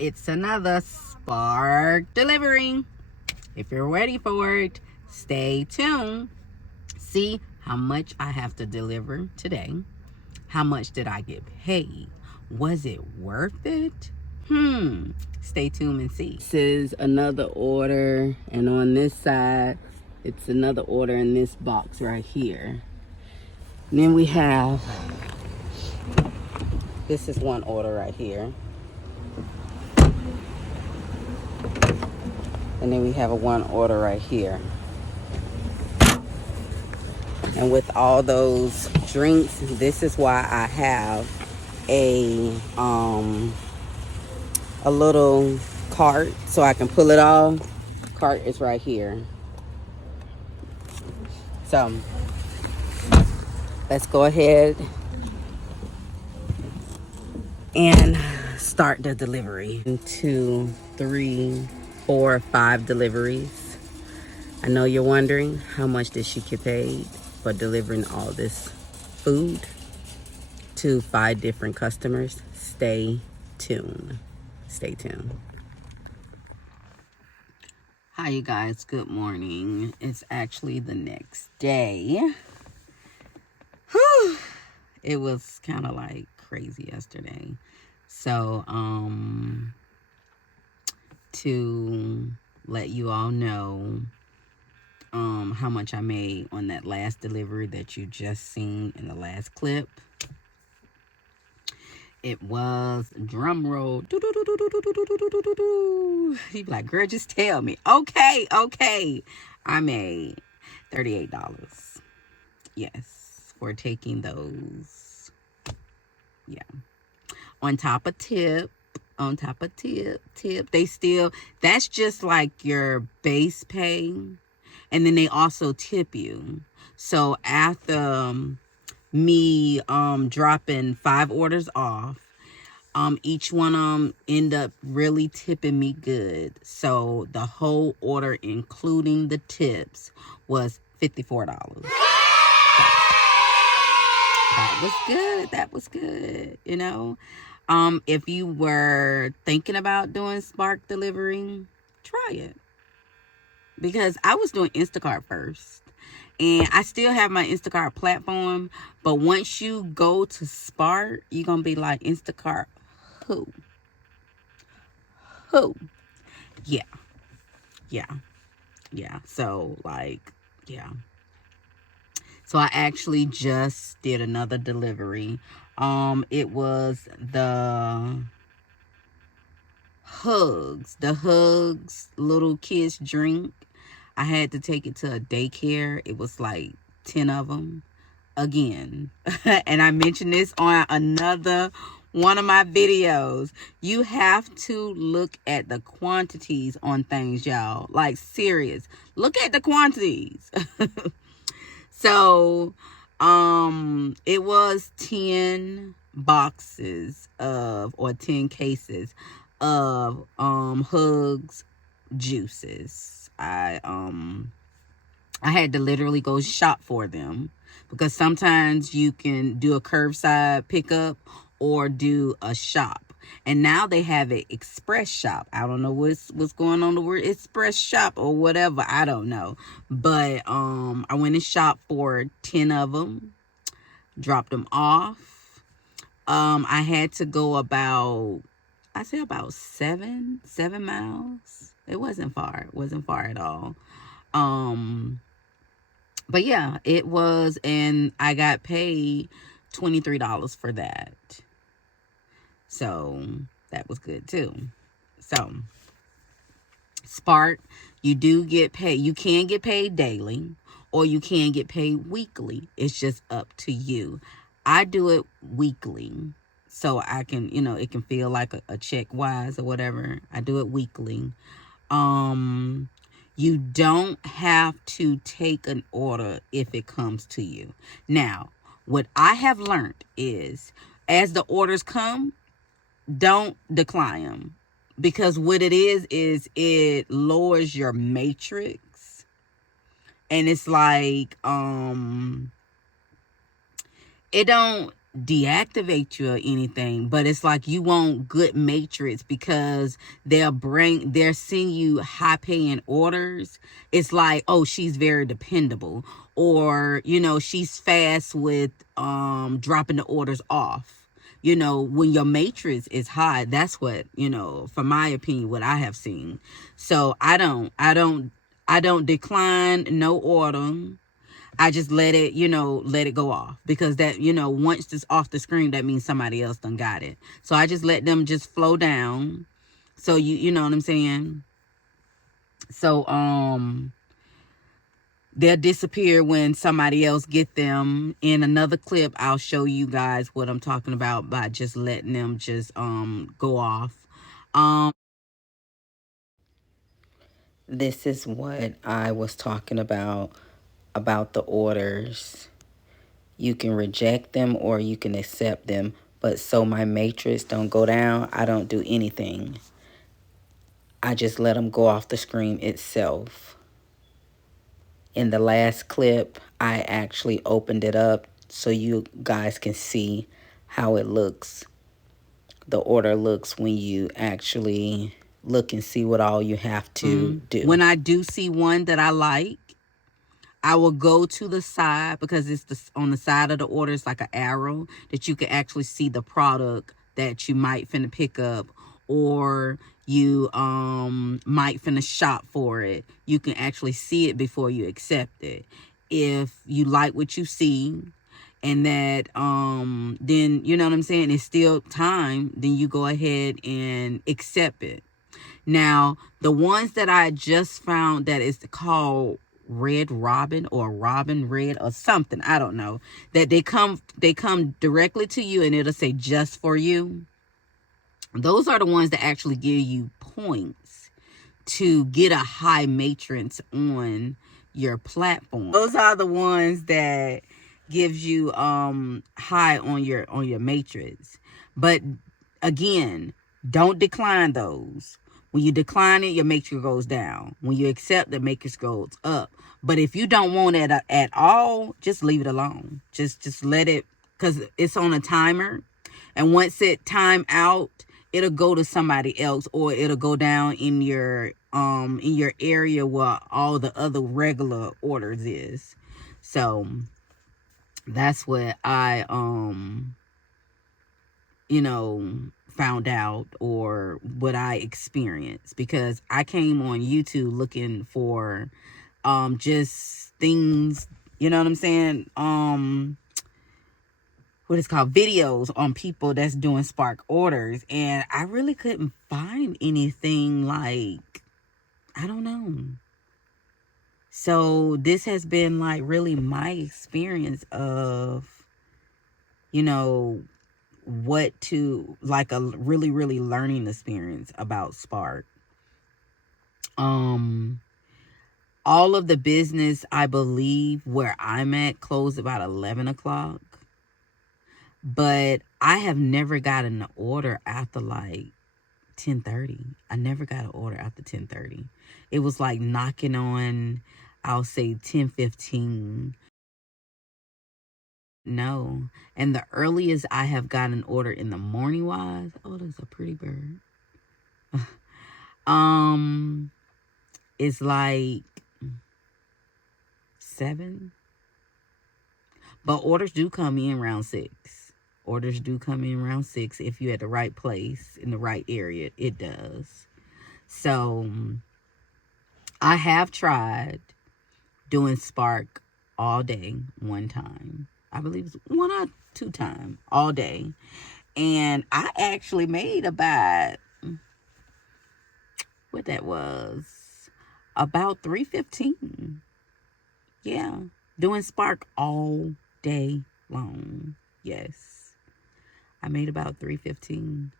It's another Spark delivery. If you're ready for it, stay tuned. See how much I have to deliver today. How much did I get paid? Was it worth it? Stay tuned and see. This is another order, and on this side, it's another order in this box right here. And then we have, this is one order right here. And then we have a one order right here. And with all those drinks, this is why I have a little cart so I can pull it off. Cart is right here. So let's go ahead and start the delivery. 1, 2, 3, 4, 5 deliveries. I know you're wondering, how much did she get paid for delivering all this food to 5 different customers? Stay tuned. Stay tuned. Hi, you guys. Good morning. It's actually the next day. Whew. It was kind of like crazy yesterday. So, to let you all know how much I made on that last delivery that you just seen in the last clip. It was, drum roll, he'd be like, girl, just tell me. Okay. I made $38. Yes, for taking those. Yeah. On top of tip. They still, that's just like your base pay. And then they also tip you. So after me dropping 5 orders off, each one of them end up really tipping me good. So the whole order, including the tips, was $54. That was good, you know. If you were thinking about doing Spark delivery, try it. Because I was doing Instacart first. And I still have my Instacart platform. But once you go to Spark, you're going to be like, Instacart, who? Yeah. So, like, yeah. So, I actually just did another delivery. It was the Hugs little kids drink. I had to take it to a daycare. It was like 10 of them again. And I mentioned this on another one of my videos. You have to look at the quantities on things, y'all. Like, serious. Look at the quantities. So, it was 10 boxes of, or 10 cases of Hugs juices. I had to literally go shop for them, because sometimes you can do a curbside pickup or do a shop. And now they have an express shop. I don't know what's going on the word express shop or whatever. I don't know. But I went and shopped for 10 of them, dropped them off. I had to go about 7 miles. It wasn't far. It wasn't far at all. But yeah, it was, and I got paid $23 for that. So that was good too. So Spark, you do get paid. You can get paid daily, or you can get paid weekly. It's just up to you. I do it weekly, so I can, it can feel like a check wise or whatever. I do it weekly. You don't have to take an order if it comes to you. Now, what I have learned is, as the orders come, don't decline them. Because what it is it lowers your matrix. And it's like, it don't, deactivate you or anything, but it's like you want good matrix because they're seeing you high paying orders. It's like, oh, she's very dependable, or she's fast with dropping the orders off. When your matrix is high, that's what, from my opinion, what I have seen. So I don't decline no order. I just let it go off, because that, once it's off the screen, that means somebody else done got it. So I just let them just flow down. So you know what I'm saying? So they'll disappear when somebody else get them. In another clip, I'll show you guys what I'm talking about by just letting them just go off. This is what I was talking about the orders. You can reject them or you can accept them. But so my matrix don't go down, I don't do anything. I just let them go off the screen itself. In the last clip, I actually opened it up so you guys can see how it looks. The order looks when you actually look and see what all you have to do. When I do see one that I like, I will go to the side, because it's on the side of the order, it's like an arrow that you can actually see the product that you might finna pick up, or you might finna shop for it. You can actually see it before you accept it. If you like what you see, and that then, you know what I'm saying, it's still time, then you go ahead and accept it. Now, the ones that I just found that is called Red Robin or Robin Red or something, I don't know, that they come directly to you and it'll say just for you. Those are the ones that actually give you points to get a high matrix on your platform. Those are the ones that gives you high on your matrix. But again, don't decline those. When you decline it, your matrix goes down. When you accept, the matrix goes up. But if you don't want it at all, just leave it alone. Just let it, because it's on a timer. And once it time out, it'll go to somebody else, or it'll go down in your area where all the other regular orders is. So that's what I found out, or what I experienced, because I came on YouTube looking for just things, you know what I'm saying, what is called videos on people that's doing Spark orders, and I really couldn't find anything, like, I don't know. So this has been like really my experience of, what to, like, a really, really learning experience about Spark. All of the business, I believe, where I'm at closed about 11 o'clock. But I have never gotten an order after like 10:30. I never got an order after 10:30. It was like knocking on, I'll say 10:15. No. And the earliest I have gotten an order in the morning wise, oh, that's a pretty bird. It's like 7. But orders do come in around 6. Orders do come in around 6 if you're at the right place, in the right area. It does. So I have tried doing Spark all day one time. I believe it's 1 or 2 times all day. And I actually made about, what that was, about $3.15. Yeah. Doing Spark all day long. Yes. I made about $3.15.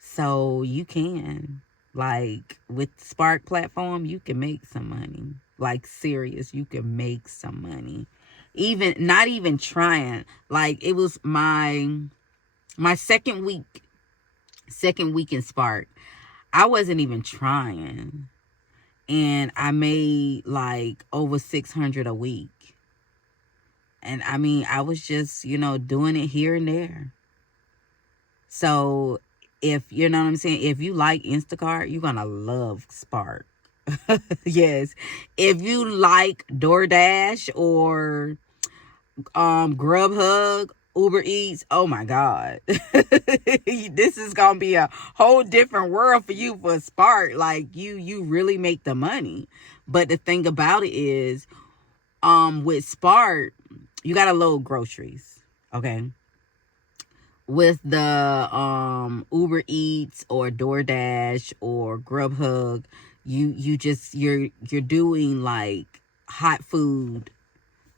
So you can, like, with Spark platform, you can make some money. Like, serious, you can make some money. Even, not even trying. Like, it was my second week in Spark. I wasn't even trying. And I made like over $600 a week. And I mean, I was just, doing it here and there. So if, you know what I'm saying, if you like Instacart, you're going to love Spark. Yes. If you like DoorDash or Grubhub, Uber Eats, oh my God. This is gonna be a whole different world for you for Spark. Like you really make the money. But the thing about it is, with Spark, you gotta load groceries. Okay. With the Uber Eats or DoorDash or Grubhub, you're doing like hot food,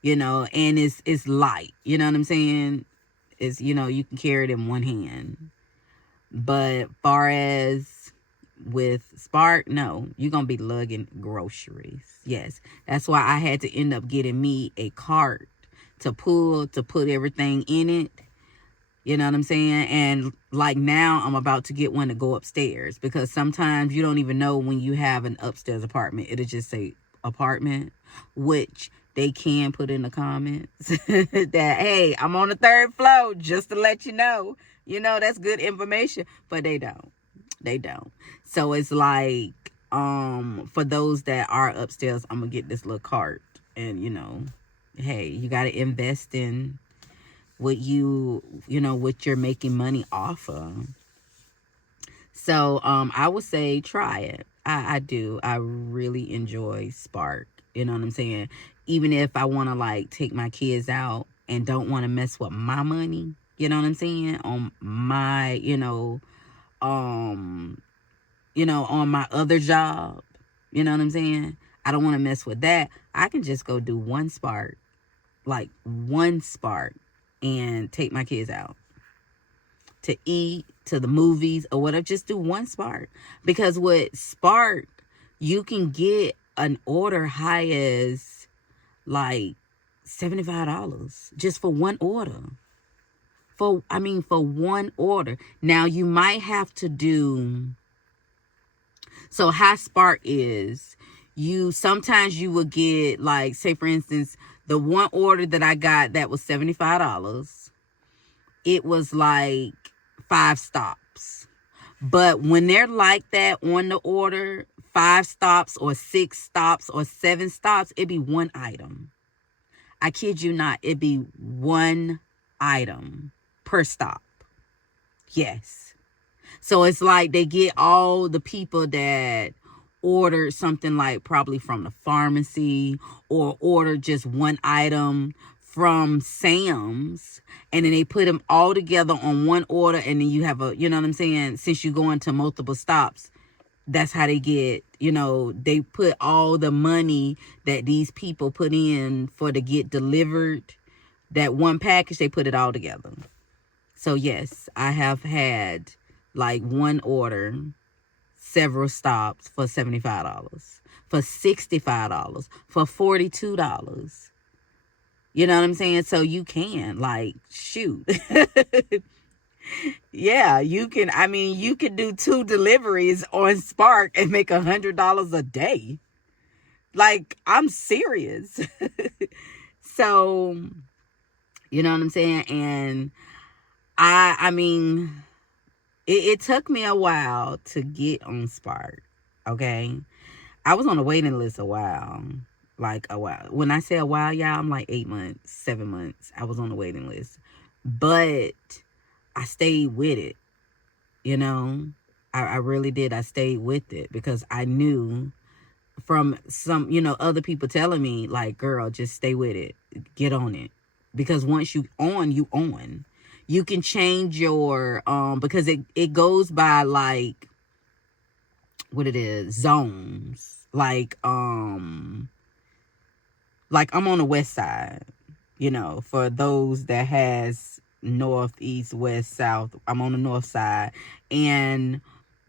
and it's light. You know what I'm saying? It's, you can carry it in one hand. But far as with Spark, no, you're going to be lugging groceries. Yes. That's why I had to end up getting me a cart to put everything in it. You know what I'm saying? And like now I'm about to get one to go upstairs, because sometimes you don't even know when you have an upstairs apartment. It'll just say apartment, which they can put in the comments that, hey, I'm on the 3rd floor, just to let you know. That's good information. But they don't. They don't. So it's like, for those that are upstairs, I'm going to get this little cart. And, hey, you got to invest in what what you're making money off of. So I would say try it. I do. I really enjoy Spark. You know what I'm saying? Even if I want to like take my kids out and don't want to mess with my money, you know what I'm saying? On my, on my other job, you know what I'm saying? I don't want to mess with that. I can just go do one Spark, and take my kids out to eat, to the movies, or whatever. Just do one Spark. Because with Spark, you can get an order high as like $75 just for one order. For one order. Now you might have to do, so how Spark is, sometimes you will get, like, say for instance, the one order that I got that was $75, it was like 5 stops. But when they're like that on the order, 5 stops or 6 stops or 7 stops, it'd be one item. I kid you not, it'd be one item per stop. Yes. So it's like they get all the people that ordered something like probably from the pharmacy, or ordered just one item from Sam's, and then they put them all together on one order, and then you have you know what I'm saying, since you go into multiple stops, that's how they get, they put all the money that these people put in for to get delivered, that one package, they put it all together. So yes, I have had like one order, several stops for $75, for $65, for $42. You know what I'm saying? So you can, like, shoot. Yeah, you can. I mean, you can do 2 deliveries on Spark and make $100 a day. Like, I'm serious. So, you know what I'm saying? And I mean, it took me a while to get on Spark. Okay. I was on the waiting list a while. Like a while. When I say a while, y'all, I'm like 8 months, 7 months. I was on the waiting list. But I stayed with it. I really did. I stayed with it because I knew from some, other people telling me, like, girl, just stay with it. Get on it. Because once you on, you on. You can change your, because it goes by, like, what it is, zones. Like I'm on the west side, for those that has north, east, west, south. I'm on the north side, and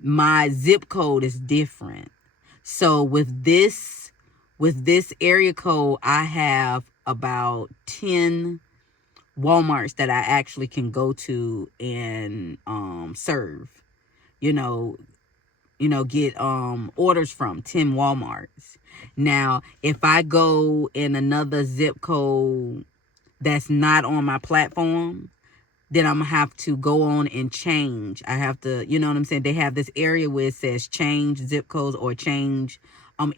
my zip code is different. So with this area code, I have about 10 Walmarts that I actually can go to and serve, get orders from 10 Walmarts. Now, if I go in another zip code, that's not on my platform, then I'm gonna have to go on and change. I have to, you know what I'm saying? They have this area where it says change zip codes or change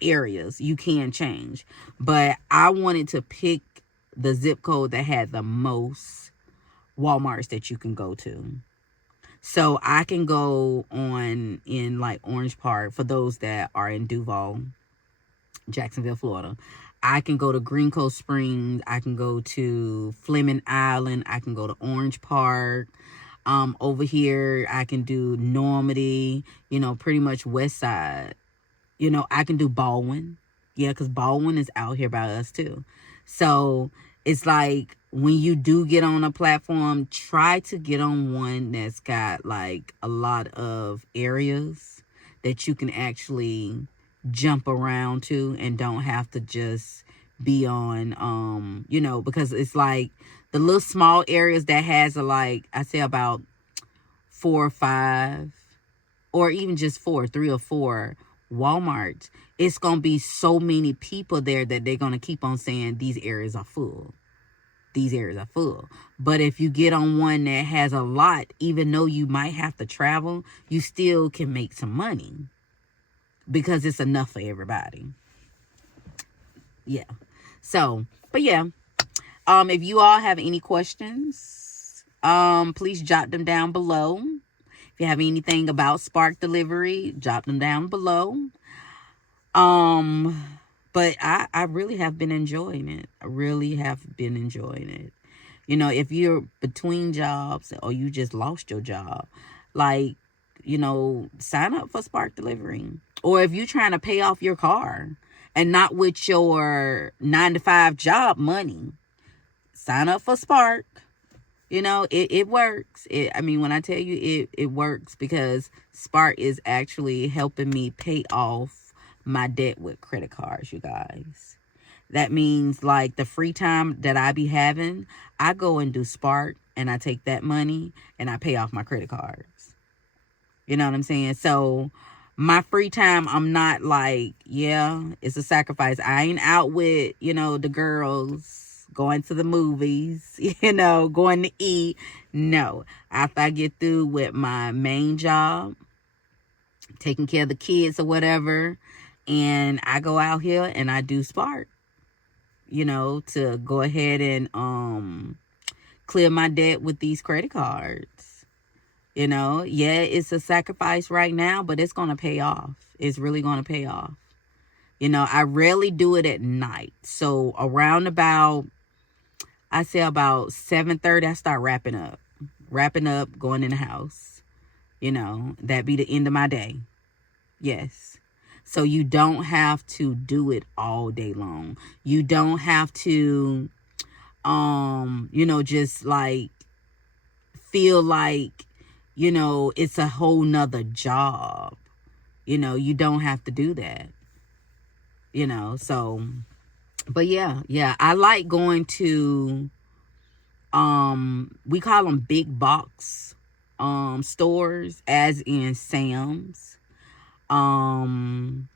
areas. You can change. But I wanted to pick the zip code that had the most Walmarts that you can go to. So I can go on in like Orange Park for those that are in Duval, Jacksonville, Florida. I can go to Green Coast Springs. I can go to Fleming Island. I can go to Orange Park. Over here, I can do Normandy, you know, pretty much West Side. You know, I can do Baldwin. Yeah, because Baldwin is out here by us too. So it's like when you do get on a platform, try to get on one that's got like a lot of areas that you can actually jump around to and don't have to just be on, you know, because it's like the little small areas that has a, like, I say about 4 or 5 or even just 3 or 4 Walmarts, it's going to be so many people there that they're going to keep on saying these areas are full. These areas are full. But if you get on one that has a lot, even though you might have to travel, you still can make some money because it's enough for everybody. Yeah. So, but yeah, if you all have any questions, please jot them down below. If you have anything about Spark Delivery, jot them down below. But I really have been enjoying it. I really have been enjoying it. You know, if you're between jobs or you just lost your job, like, you know, sign up for Spark Delivery. Or if you're trying to pay off your car and not with your 9-to-5 job money, sign up for Spark. You know, it works. I mean, when I tell you it works, because Spark is actually helping me pay off my debt with credit cards, you guys. That means like the free time that I be having, I go and do Spark and I take that money and I pay off my credit cards. You know what I'm saying? So my free time, I'm not like, yeah, it's a sacrifice. I ain't out with, you know, the girls going to the movies, you know, going to eat. No. After I get through with my main job, taking care of the kids or whatever, and I go out here and I do Spark, you know, to go ahead and clear my debt with these credit cards. You know, yeah, it's a sacrifice right now, but it's going to pay off. It's really going to pay off. You know, I rarely do it at night. So around about, I say about 7:30, I start wrapping up, going in the house. You know, that be the end of my day. Yes. So you don't have to do it all day long. You don't have to, you know, just like feel like, you know, it's a whole nother job. You know, you don't have to do that. You know, so, but yeah, I like going to, we call them big box, stores, as in Sam's. What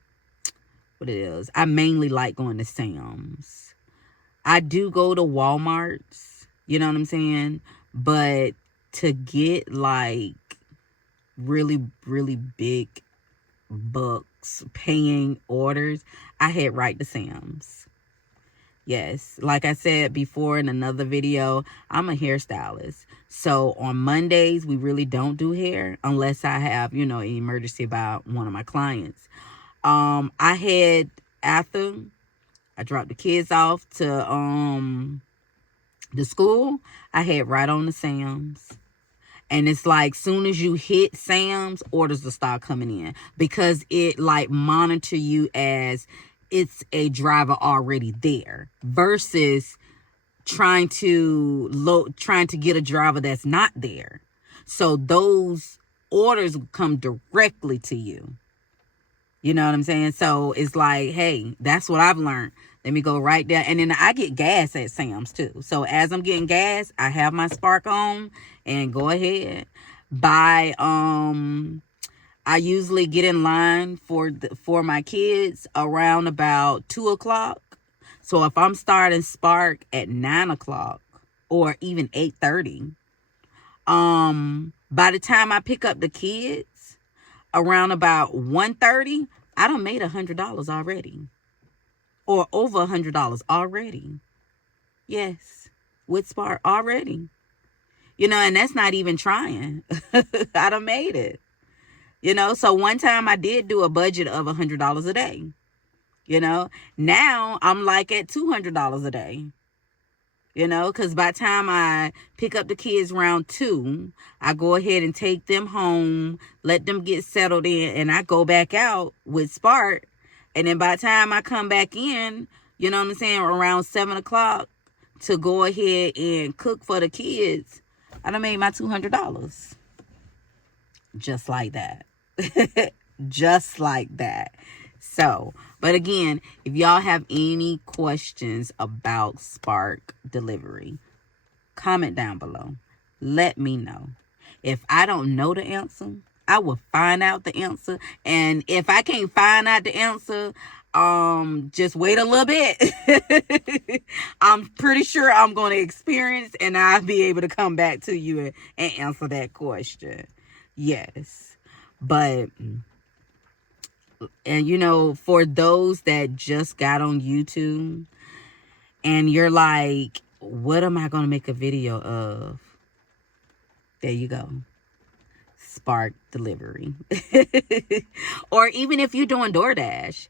it is, I mainly like going to Sam's. I do go to Walmart's, you know what I'm saying? But to get like really, really big bucks paying orders, I head right to Sam's. Yes, like I said before in another video, I'm a hairstylist. So on Mondays, we really don't do hair unless I have, you know, an emergency about one of my clients. I had, after I dropped the kids off to the school, I head right on to Sam's. And it's like, soon as you hit Sam's, orders will start coming in, because it like monitor you as it's a driver already there, versus trying to get a driver that's not there. So those orders come directly to you. You know what I'm saying? So it's like, hey, that's what I've learned. Let me go right there. And then I get gas at Sam's too. So as I'm getting gas, I have my Spark on and go ahead. I usually get in line for my kids around about 2 o'clock. So if I'm starting Spark at 9 o'clock, or even 8:30. By the time I pick up the kids around about 1:30, I done made $100 already, or over $100 already. Yes, with Spark already. And that's not even trying. I done made it. So one time I did do a budget of $100 a day. Now I'm like at $200 a day. Because by the time I pick up the kids around 2, I go ahead and take them home, let them get settled in, and I go back out with Spark. And then by the time I come back in, around 7 o'clock to go ahead and cook for the kids, I done made my $200. Just like that. Just like that. So, but again, if y'all have any questions about Spark delivery, comment down below. Let me know. If I don't know the answer, I will find out the answer. And if I can't find out the answer, just wait a little bit. I'm pretty sure I'm going to experience, and I'll be able to come back to you and answer that question. Yes. But, and for those that just got on YouTube and you're like, what am I going to make a video of? There you go. Spark delivery. Or even if you're doing DoorDash,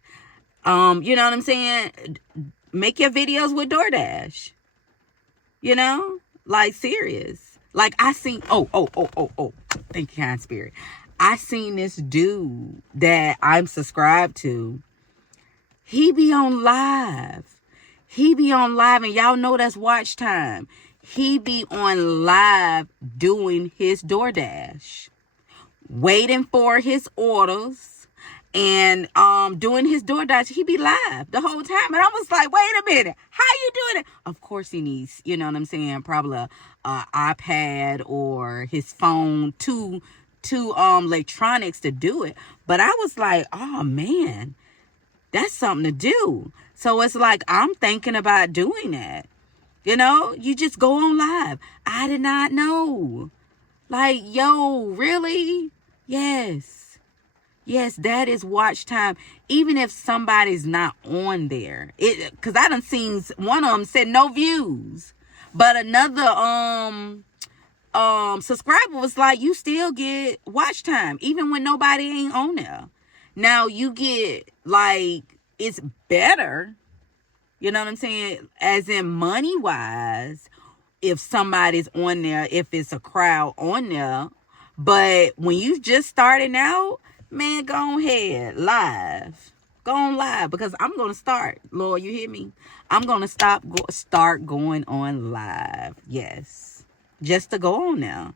you know what I'm saying? Make your videos with DoorDash. Like serious. Like I seen, thank you, kind spirit. I seen this dude that I'm subscribed to. He be on live. And y'all know that's watch time. He be on live doing his DoorDash, waiting for his orders, and doing his DoorDash. He be live the whole time. And I was like, wait a minute, how you doing it? Of course he needs, probably a iPad or his phone, two electronics to do it. But I was like, oh man, that's something to do. So it's like, I'm thinking about doing that. You just go on live. I did not know. Like, yo, really? Yes, that is watch time. Even if somebody's not on there, because I done seen one of them said no views, but another subscriber was like, you still get watch time even when nobody ain't on there. Now you get, like, it's better, you know what I'm saying, as in money wise, if somebody's on there, if it's a crowd on there. But when you just starting out, man, go ahead live. Go on live, because I'm gonna start, Lord, you hear me? I'm gonna start going on live. Yes, just to go on now,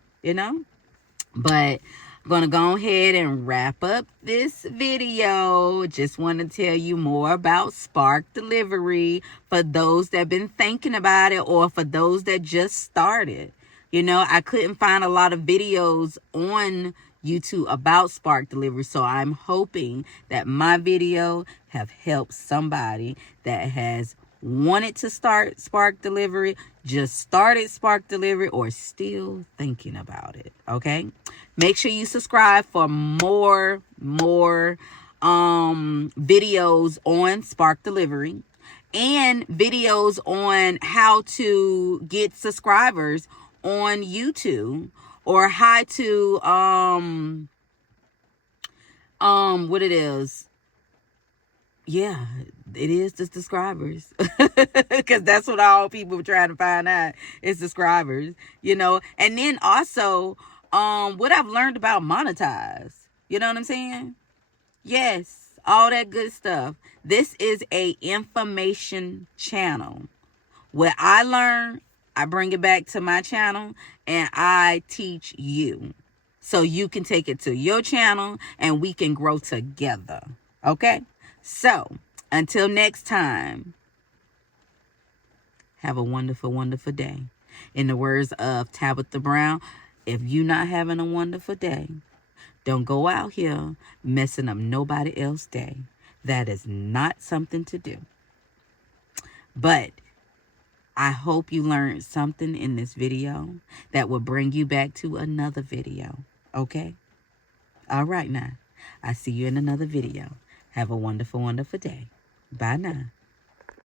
But I'm gonna go ahead and wrap up this video. Just want to tell you more about Spark delivery for those that have been thinking about it, or for those that just started. I couldn't find a lot of videos on YouTube about Spark delivery, so I'm hoping that my video have helped somebody that has wanted to start Spark delivery, just started Spark delivery, or still thinking about it. Okay, make sure you subscribe for more videos on Spark delivery, and videos on how to get subscribers on YouTube, or how to what it is. Yeah, it is the subscribers, because that's what all people are trying to find out is subscribers, and then also what I've learned about monetize, you know what I'm saying? Yes, all that good stuff. This is a information channel. What I learn, I bring it back to my channel, and I teach you, so you can take it to your channel and we can grow together. Okay? So, until next time, have a wonderful, wonderful day. In the words of Tabitha Brown, if you're not having a wonderful day, don't go out here messing up nobody else's day. That is not something to do. But I hope you learned something in this video that will bring you back to another video. Okay? All right now. I see you in another video. Have a wonderful, wonderful day. Bye now.